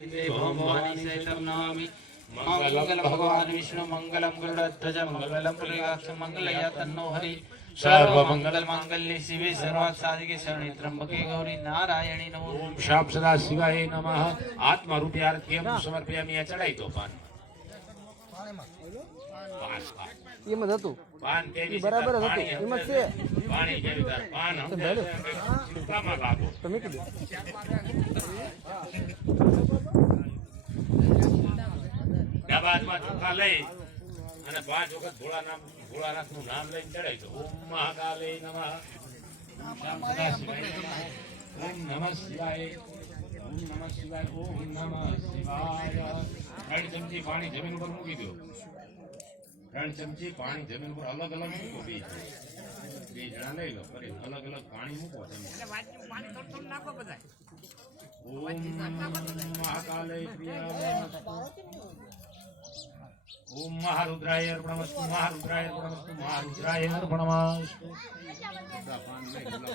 मंगलम भगवान विष्णु मंगलम गरुड़ध्वज मंगलम पुण्डरीकाक्ष मंगलया तन्नो हरि सर्वमंगल मांगल्ये शिवे सर्वार्थ साधिके शरणे त्र्यंबके गौरी नारायणी नमोस्तुते। ओम शाम सदा शिवाय नमः। आत्मा रूपी आरती समर्पयामी। चढ़ाई तो पान એમાં હતું પાન કેવી બરાબર હતું પાણી એમાં છે પાણી કેવી તાર પાન સમજાય સુકામાં લાગો તો મૂકી દે ડાબાજમાં ચોખા લઈ અને 5 વખત ભોળાનાથનું નામ લઈને ચડાઈ દો। ઓમ મહાકાલે નમઃ। ઓમ સદા શિવાય નમઃ। ઓમ નમઃ શિવાય। ઓમ નમઃ શિવાય। ઓમ નમઃ શિવાય। 3 ચમચી પાણી જમીન ઉપર મૂકી દો। 3 ચમચી પાણી જમીન ઉપર અલગ અલગ મૂકો। બે જણા લઈ લો ફરી અલગ અલગ પાણી મૂકો તમે। ઓમ મહાકાલે પ્રિય। ओम महारुद्राय अर्पणमस्तु। महारुद्राय अर्पणमस्तु। महारुद्राय अर्पणमस्तु।